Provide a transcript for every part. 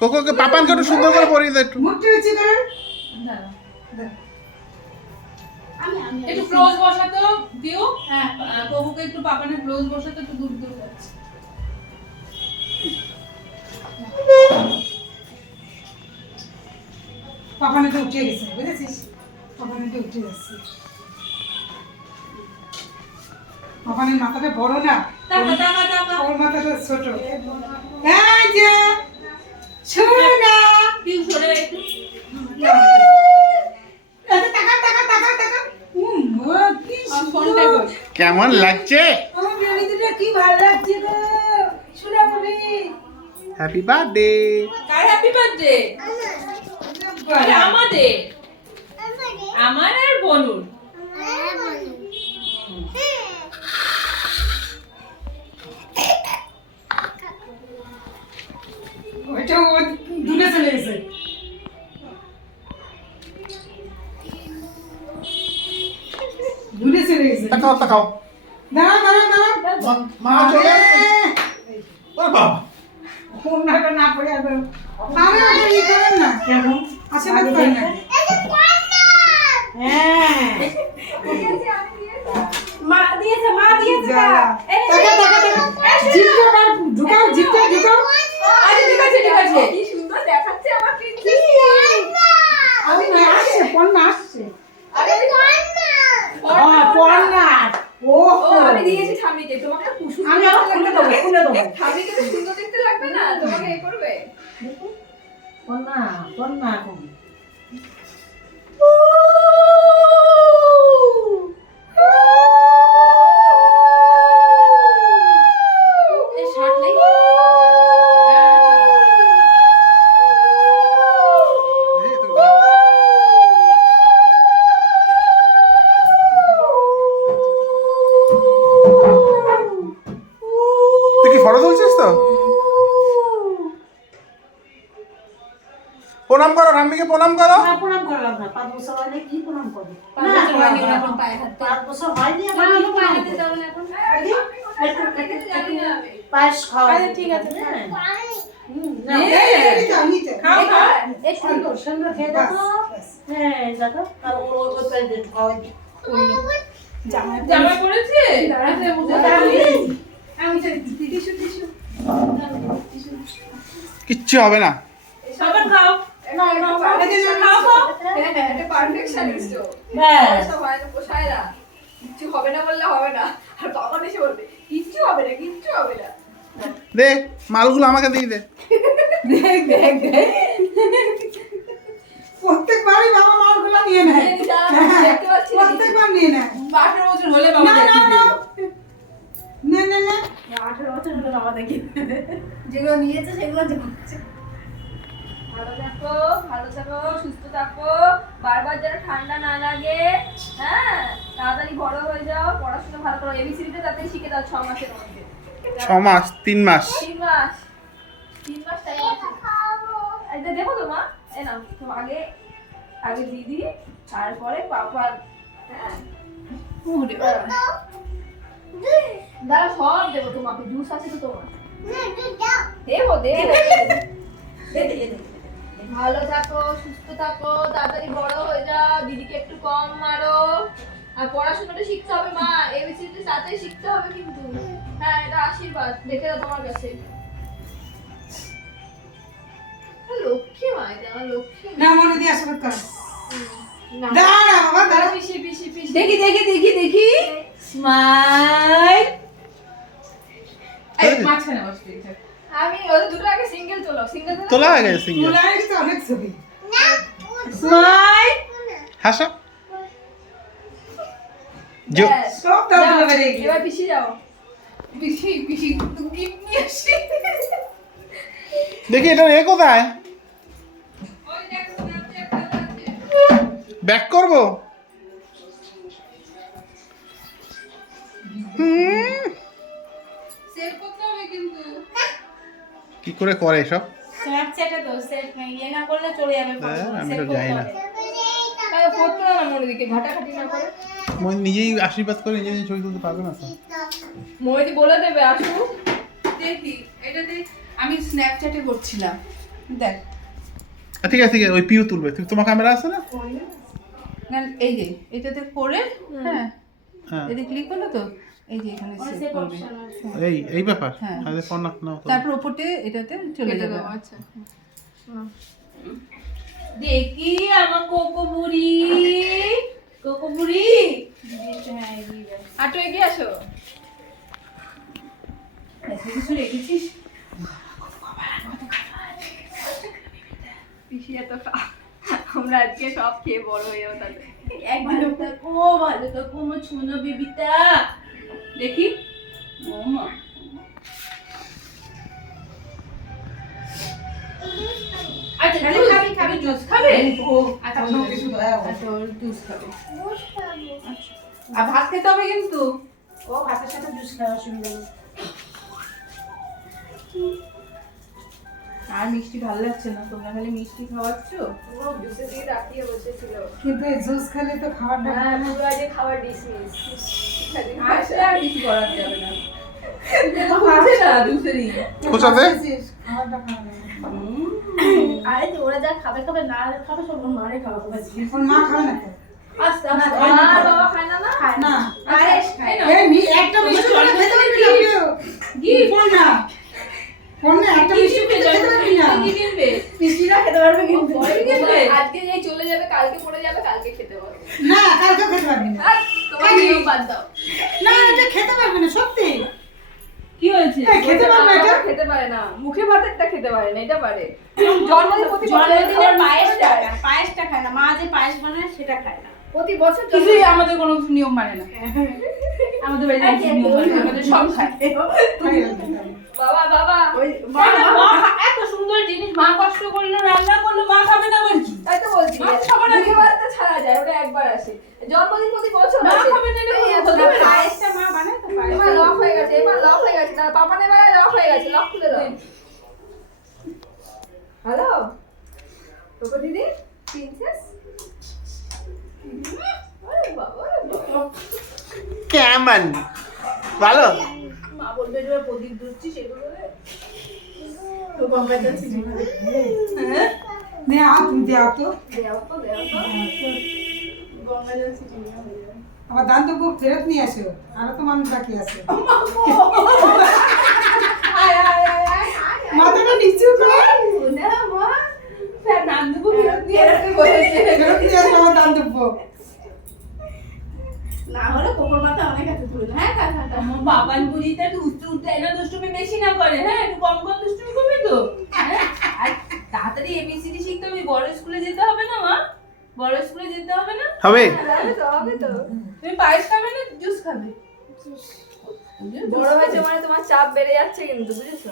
কোকোকে পাপানকে একটু সুন্দর করে পরিয়ে দে একটু। মুখটা হচ্ছে করে একটু ক্লোজ বসাতে দিও। হ্যাঁ, কোকোকে একটু পাপানের ক্লোজ বসাতে একটু দূর দূর যাচ্ছে। পাপানেটা উঠে গেছে বুঝেছিস, পাপানেটা উঠে যাচ্ছে। পাপানের মাথাটা বড় না, টাকা টাকা টাকা ওর মাথাটা ছোট। এই যে সোনা দিও সরে একটু। টাকা টাকা টাকা টাকা মা কি ফোনটা সুন্দর। কই? কেমন লাগছে? আমার বেবি দুটো কি ভালো লাগছে গো সোনা বলি। Happy birthday. কার হ্যাপি বার্থডে? আরে আমাদের, আমার আর বনুর। ওইটা ও দূরে চলে গেছে। দূরে চলে গেছে। তাকাও তাকাও। দাঁড়াও দাঁড়াও দাঁড়াও। মা চলে আসছে। ওরে বাবা। ফোনটা না পড়ে আর আরে আরে ই করেন না কেমন আশীর্বাদ করেন না। হ্যাঁ মা দিয়েছে যা। টাকা টাকা টাকা জিপটা বার ঢুকাও, জিপটা ঢুকাও। আরে ঠিক আছে ঠিক আছে। কি সুন্দর দেখাচ্ছে আমার প্রিন্সেস। আমি আসছে পন্না আসছে। আরে পন্না ও ও আমি দিয়েছি ঠামিকে, তোমাকে কুসুম আমি আবার খুলে দেবো, খুলে দেবো। ঠামিকে তো সুন্দর দেখতে লাগবে না, তোমাকে এ করবে। পন্না পন্না এই শার্ট নেই। তুই কি ফটো তুলছিস তো? প্রণাম করো, রাম্মিকে প্রণাম করো। না প্রণাম করলাম না, 5 বছর হয়নি কি প্রণাম করবে? পাঁচ বছর হয়নি ওর এখন পায়ে হাত। 5 বছর হয়নি মা, এখন কি আমি পায়ে প্রণাম হাতে করবে? যাবো না এখন। দেখি, একটু একটু জানি না আমি। পায়েস খাওয়া আরে ঠিক আছে। হ্যাঁ। না, খাও খাও। এই সুন্দর। সুন্দর খেয়ে দেখো। হ্যাঁ, দেখো। আর ওই পায়ে দিয়ে খাওয়াই দিই। জামা পড়েছে? আচ্ছা, বুঝে গেছি। আমি জানি টিস্যু টিস্যু। কিচ্ছু হবে না। পাপান খাও। না না খাও খাও। এটা পারফেকশনিস্ট। ব্যাস। সব হয় না, পোষায় না। কিচ্ছু হবে না বললে হবে না, আর তখন এসে বলবে কিচ্ছু হবে না, কিচ্ছু হবে না। দে মালগুলো আমাকে দিয়ে দে। দেখ দেখ দেখ। প্রত্যেকবারই বাবা মালগুলো নিয়ে নেয়। এই যা, দেখতে পাচ্ছিস? প্রত্যেকবার নিয়ে নেয়। 18 বছর হলে না বাবা না দেখি না দিবে। না না না 18 বছর হলো বাবা দেখি। যেগুলো নিয়েছে সেগুলো যাচ্ছে। ভালো থাকো, ভালো থাকো, সুস্থ থাকো, বারবার যেন ঠান্ডা না লাগে। হ্যাঁ, তাড়াতাড়ি বড় হয়ে যাও, পড়াশোনা ভালো করো, এবিসিডিটা তাড়াতাড়ি শিখে দাও 6 মাসের মধ্যে। 6 মাস 3 মাস। 3 মাস, 3 মাস টাইম আছে। এটা দেখো তো মা, এ নাও, তো আগে দিদি, তারপরে পাপা। হ্যাঁ, ওরে বাবা। দাঁড়া সব দেবো তোমাকে, জুস আছে তো তোমার। দেবো দেবো দে দে দে। ভালো থাকো, সুস্থ থাকো, তাড়াতাড়ি বড় হয়ে যাও, দিদিকে একটু কম মারো, আর পড়াশোনাটা শিখতে হবে মা, এবিসিডি সাথে শিখতে হবে কিন্তু। হ্যাঁ, এটা আশীর্বাদ, দেখে দাও তোমার কাছে। লক্ষ্মী মা, এটা আমার লক্ষ্মী মা। না মনে দিয়ে আশীর্বাদ কর। না, দাঁড়া বাবা দাঁড়া। পিসি পিসি পিসি। দেখি দেখি দেখি দেখি। স্মাইল। এই মাঝখানে বসবি। আমি ওদের দুটো আগে সিঙ্গেল তোলো, সিঙ্গেল তোলা হয়ে গেছে সিঙ্গেল। তোলা হয়ে গেছে অনেক ছবি। স্মাইল। হাসো। জো সব তার তুলে বেরিয়ে গেছে। এবার পিসি যাও। পিসি পিসি গিফট নিয়ে আসি। দেখি এটা এ কোথায়? ব্যাক করব। সেভ করতে হবে কিন্তু। কি করে করে এসব? স্ন্যাপচ্যাটে তো সেভ ইয়ে না করলে চলে যাবে। আমি তো যাই না। আরে ফটো না মনে দিকে ঘাটাঘাটি না করে। মই নিজেই আশীর্বাদ করে নিজে ছবি তুলতে পারবে না তো। মইদি বলে দেবে আসু। দেখি এটাতে আমি স্ন্যাপচ্যাটে করছিলাম। দেখ ঠিক আছে ওই পিউ তুলবে তোমার ক্যামেরা আছে না? না এই যে এটাতে করে হ্যাঁ হ্যাঁ এতে ক্লিক করলে তো এই যে এখানে সেভ করবে এই ব্যাপার। হ্যাঁ। আরে ফোন না তো। তারপর ওপরতে এটাতে চলে যাবে। আচ্ছা দেখি আমার কোকো বুড়ি আটো এগিয়ে আসো কিছু রেখেছিস? পিসি এত আমরা আজকে সব খেয়ে বড় হয়ে যাবো তাহলে ভালো থাকো আমার ছোনো বেবিটা। দেখি ও মা আচ্ছা খাবি জুস খাবে? আচ্ছা জুস খাবে। আর ভাত খেতে হবে কিন্তু। ও ভাতের সাথে জুস খাওয়ার অসুবিধা নেই। আর মিষ্টি ভালো লাগছে না, তোমরা খালি মিষ্টি খাওয়াচ্ছ। ও জুসের দিকে তাকিয়ে বসেছিল কিন্তু এই জুস খেলে তো খাওয়াটা হ্যাঁ পুরো আজকে খাবার ডিসমিস আসলে আর কিছু করা যাবে না। হচ্ছে না দুসেরই। কোথাতে? খাওয়াটা খাওয়া আরে তো ওরা যা খাবে খাবে না খাবে সব ওর মারে খাওয়াবো বাজি। ওর মা খাবে না তো? আস্তে আস্তে আর বাবা খায় না না না পায়েস খাই না। একটা মিষ্টি করে খেতে পারবি না কেউ। কি ফোন না একটা মিষ্টি করে খেতে পারবি না। কি কিনবে? মিষ্টিরা খেতে পারবে কিন্তু। পরে কিনবে? আজকে যেই চলে যাবে কালকে পড়ে যাবে কালকে খেতে পারবে না কালকে খেতে পারবি না। আর তোমার নিয়ম বাদ দাও না এটা খেতে পারবি না সত্যি। কি হয়েছে? এই খেতে পারবে এটা? খেতে পারে না মুখে ভাতেরটা খেতে পারে না এটা পারে জন্মদিন প্রতি জন্মদিনের পায়েসটা খায় না, পায়েসটা খায় না, মা যে পায়েস বানায় সেটা খায় না। প্রতি বছর কিছুই আমাদের কোনো নিয়ম মানে না। আমাদের বাড়িতে কিছু নিয়ম মানে না, আমাদের সব খায়। বাবা বাবা এত সুন্দর জিনিস মা কষ্ট করলো রান্না করলো, মা খাবে না বলছি। তাই তো বলছি মা খাবে না মুখে ভাতটা ছাড়া যায় ওটা একবার আসে জন্মদিন প্রতি বছর মা আসে খাবে না এটা এই কোনো এত কথা ব্যাপার। না। পায়েসটা মা বানায় তো পায়েস। এবার লক হয়ে গেছে এবার লক হয়ে গেছে তার পাপানের বেলায় লক হয়ে গেছে লক খুলে দাও হ্যালো তোকে দিদি প্রিন্সেস আরে বাবা কেমন ভালো? মা বলবে যে প্রদীপ ধরছি সেগুলো তো গঙ্গাজল ছিটিয়ে খাবে। দেয়া তুমি দেয়া তো দেও তো গঙ্গাজল ছিটিয়ে নিয়ে হয়ে যাবে। আবার দান্ত বুক ফেরত নিয়ে আসো আরো তো মানুষ বাকি আছে। মাথাটা নিচু করে না মা স্যার নাম দেবো ফেরত দিয়ে আসতে বলেছে। ফেরত নিয়ে আসো আমার দান্ত বুক। না হলে কোমর মাথা অনেক আছে তুলে না। হ্যাঁ খা খা খা। আমার বাবান বুড়িটা দুষ্টু উঠে না, দুষ্টুমি বেশি না করে। হ্যাঁ একটু কম কম দুষ্টুমি করবে তো। হ্যাঁ আর তাড়াতাড়ি এবিসিডি শিখতে হবে। বড় স্কুলে যেতে হবে না মা? বড় স্কুলে যেতে হবে না? হবে? হবে তো তুমি পায়েস খাবে না জুস খাবে? বড় হয়েছে মানে তোমার চাপ বেড়ে যাচ্ছে কিন্তু বুঝেছো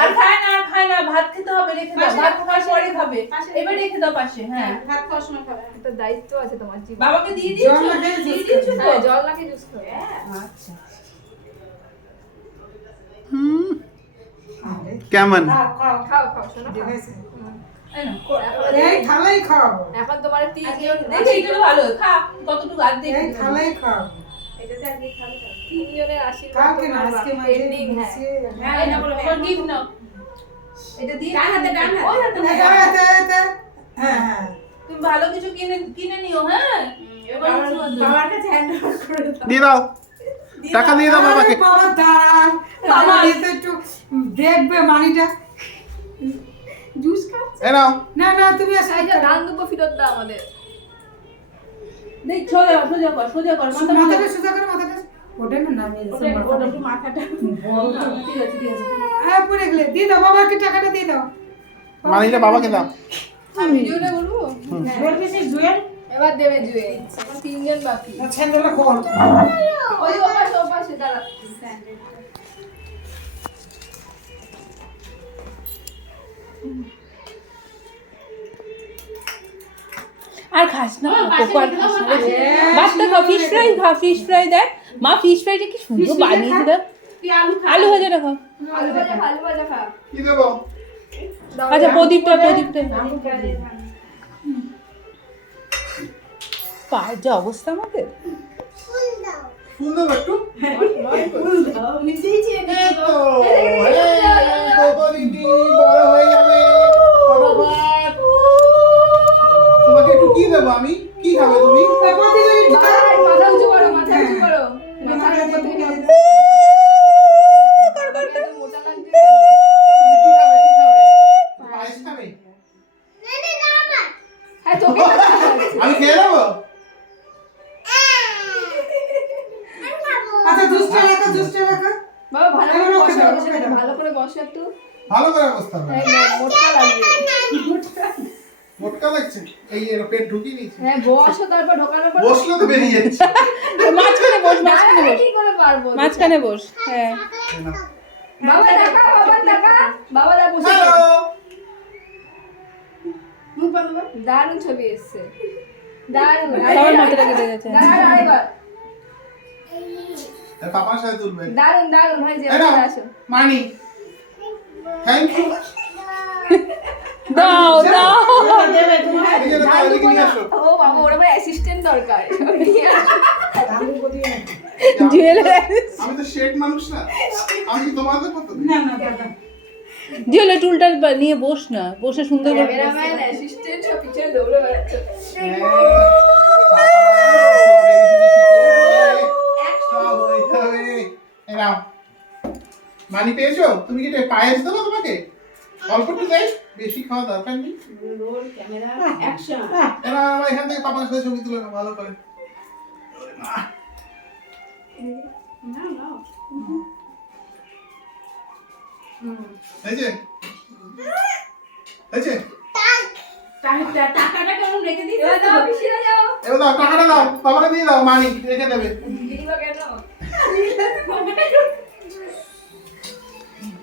আর খায় না ভাত খেতে হবে, রেখে দাও। ভাত খাওয়ার পরে খাবে। এবার রেখে দাও পাশে। হ্যাঁ ভাত খাওয়ার সময় খাবে। একটা দায়িত্ব আছে তোমার জীবনে বাবাকে দিয়ে দিয়েছো? জল না খেলে দিয়ে juice দিয়েছো তো? হ্যাঁ জল নাকি জুস খাবে আচ্ছা কেমন? খাও খাও। খাও খাও শোনো খাও। দেখেছে? এই নাও। এই থালাই খাওয়াবো এখন তোমার তিনজন দেখি এটা তো ভালো। খা কতটুকু আর দেখি। এই থালাই খাওয়াবো এটাতে আজকে খাবে খাও। তিনজনের আশীর্বাদ কালকে না তোমার আজকে pending, হ্যাঁ মাঝে হ্যাঁ এই এটা নাও, বলো ওর gift নাও। এটা দিয়ে ডান হাতে, ডান হাতে। ওই হাতে নাও। হ্যাঁ হ্যাঁ তুমি ভালো কিছু কিনে নিও। হ্যাঁ এবার হচ্ছে বন্ধু। বাবার কাছে হ্যান্ড ওভার করে দাও। দিয়ে দাও, টাকা দিয়ে দাও বাবাকে। আরে বাবা দাঁড়ান বাবা এসে একটু দেখবে মানিটা জুস খাচ্ছে। এ নাও। না না তুমি আসো সাইজা দান দেবো ফিরত দাও আমাদের দেখ সোজা সোজা কর মাথা মাথাটা সোজা করে মাথাটা ওটা না নামিয়ে ওটা ওটা একটু মাথাটা ঠিক আছে ঠিক আছে। হ্যাঁ পড়ে গেলে দিয়ে দাও বাবাকে টাকাটা দিয়ে দাও মানিটা বাবাকে দাও। আমি ভিডিওটা করবো। জুয়েল পিসি জুয়েল এবার দেবে জুয়ে এখন তিনজন বাকি স্যান্ডেলটা খোল ওই ওপাশে দাঁড়া আর খাস না কোকো আর খাস না। বাচ্চা খা ফিশ ফ্রাই দেখ মা ফিশ ফ্রাইটা কি সুন্দর বানিয়েছে দেখ। তুই আলু খা। আলু ভাজাটা খা। আলু ভাজা খা কি দেবো? দাও, আচ্ছা দাও। প্রদীপটা আমি খাই। পায়ের যে অবস্থা আমাদের। ফুল দেবো একটু? নিজেই চেয়ে এই তো, এই তো দিদি বড় হয়ে যাবে। ভালো করে অবস্থা হবে। এই না, মোটকা লাগবে। মোটকা লাগছে এই এর পেট ঢুকিয়ে নিয়েছে। হ্যাঁ, বসো, তারপর ঢোকানোর পর বসলে তো বেরিয়ে যাচ্ছে। মাঝখানে বস, না, মাঝখানে বস, কি করে পারবো? মাঝখানে বস। হ্যাঁ এই নাও। বাবা দেখা, বাবা দেখা, বাবা দেখা বসে। হ্যালো। দারুণ ছবি এসছে, দারুণ। সবার মাথাটা কেটে গেছে। দাঁড়াও, আরেকবার। আর পাপার সাথে তুলবে। দারুণ দারুণ হয়েছে, এই নাও, এবার আসো। মানি। Thank you. দাও দাও। দেবে তুমি। এদিকে দাও, এদিকে নিয়ে আসো। ও বাবা, ওর আবার অ্যাসিস্ট্যান্ট দরকার। নিয়ে আসো। আমি তো শেট মানুষ না। আমি কি তোমাদের মতো? না না দাদা জুয়েলের টুলটা নিয়ে বস না, বসে সুন্দর করে। ক্যামেরাম্যান, অ্যাসিস্ট্যান্ট সব পিছনে দৌড়ে বেড়াচ্ছে। মানি পেয়েছো? তুমি কি পায়েস দেবো তোমাকে? অল্প একটু দেয়, বেশি খাওয়া দরকার নেই। Roll, camera, action. এরা আমার এখান থেকে পাপার সাথে ছবি তুলে নাও ভালো করে। না না। হয়েছে? হয়েছে? টাকাটা কেমন রেখে দিই এবার দাও, পিছিয়ে যাও। এবার দাও, টাকাটা দাও, বাবাকে দিয়ে দাও, মানি রেখে দেবে। দিদিবা কেন?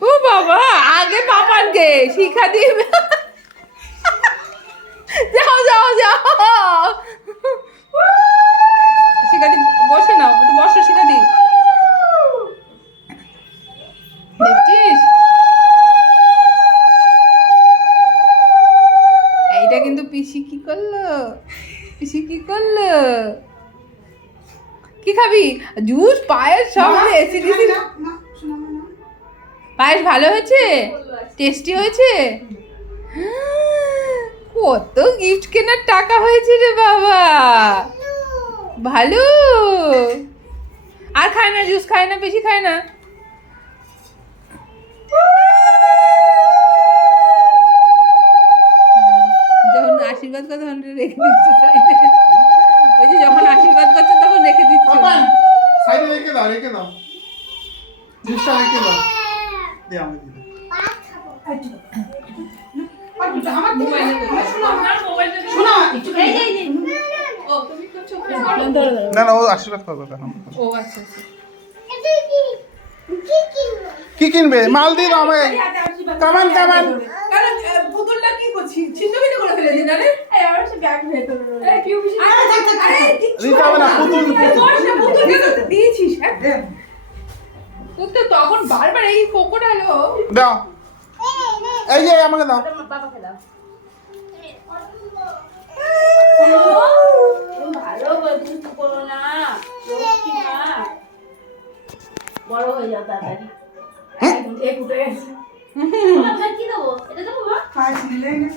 ও বাবা, আগে পাপানকে শিক্ষা দিবে। যাও যাও যাও, শিক্ষা দি, বসে নাও, একটু বসো শিক্ষা দি। দেখছিস, এইটা কিন্তু পিসি কি করলো, পিসি কি করলো। কি খাবি? জুস, পায়েস সব এসি দিছি। পায়েস ভালো হয়েছে, টেস্টি হয়েছে। কত গিফট কেনার টাকা হয়েছে রে বাবা, ভালো। আর খায় না, জুস খায় না, বেশি খায় না। যখন আশীর্বাদ করে তখন রেখে দিচ্ছে সাইডে। ওই যে যখন আশীর্বাদ করছে তখন রেখে দিচ্ছে। পাপা সাইডে রেখে দাও, রেখে দাও, জুসটা রেখে দাও। দে আমি দিই। আমার মোবাইলে শোনো একটু ও, তুমি করছো? না না, ও আশীর্বাদ করবে তখন। ও আচ্ছা আচ্ছা। কি কিনবে? মাল দিয়ে দাও আমাকে। কামান কামান। কারণ পুতুলটা কি করছি ছিন্ন ভিন্ন করে ফেলে দিন আরে এই আমার সে ব্যাগ ভেতরে রয়েছে। এই পিউ পিছনে। আরে থাক থাক আরে দিতে হবে না, পুতুল পুতুল। পুতুলকে তো দিয়েছিস হ্যাঁ তোর তো তখন বারবার এই কোকোটা হলো। দাও, এই যে আমাকে দাও। বাবাকে দাও। ভালো বন্ধু করো না, লক্ষ্মী মা। বড় হয়ে যাও তাড়াতাড়ি। এক উঠে গেছে। আপনার কি দেবো? এটা দেবো মা? পাঁচ নিলেই না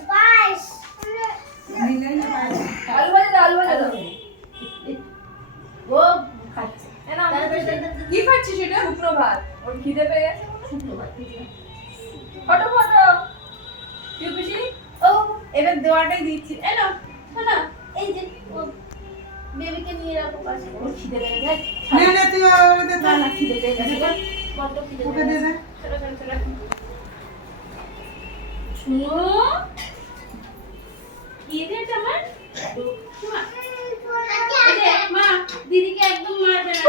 নিলেই না পাঁচ আলু ভাজা দাও, আলু ভাজা দাও। ও খাচ্ছে। এই নাও, কি খাচ্ছিস এটা? শুকনো ভাত। ওর খিদে পেয়ে গেছে। শুকনো ভাত। Photo photo. পিউ পিসি, ও এবার দেওয়াটাই দিচ্ছি। এই নাও। শোনা, এই যে ও বেবিকে নিয়ে রাখো পাশে। ওর খিদে পেয়ে যায়। না না তুই ওদের না না খিদে পেয়ে গেছে। বড্ড খিদে ওকে পেয়ে দে গেছে। দে ছোট ছোট ছোট। শুনো, কি রে এটা আমার? শোনা, এই যে মা, দিদিকে একদম মারবে না।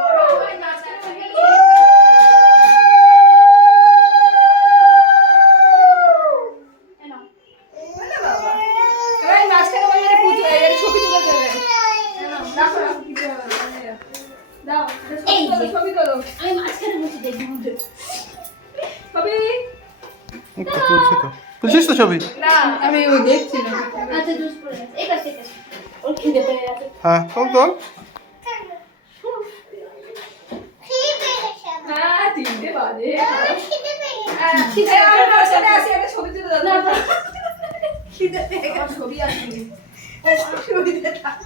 বড় হয়ে যাচ্ছে। এই নাও। বলে বাবা। এবার এই মাঝখানে বলে এটা পুজো, এর ছবি তুলে দেবে। রাখো রাখো, কিছু হবে না। দাও, এই ছবি তোলো, যে। ছবি তোলো। আমি মাঝখানে বসে দেখি ছবি। তুলছি তো, তুলছিস তো ছবি? না, আমি ওই দেখছি না। আচ্ছা জুস পড়ে গেছে। এই কাছে এই কাছে। ওর খিদে পেয়ে গেছে। হ্যাঁ তোল তোল। হ্যাঁ, 3টে বাজে। হ্যাঁ, ঠিক আছে, আমি মাঝখানে আসি, একটা ছবি তুলে দাও। না, না। খিদে পেয়ে গেছে, ছবি আসেনি। ছবি দে দাও।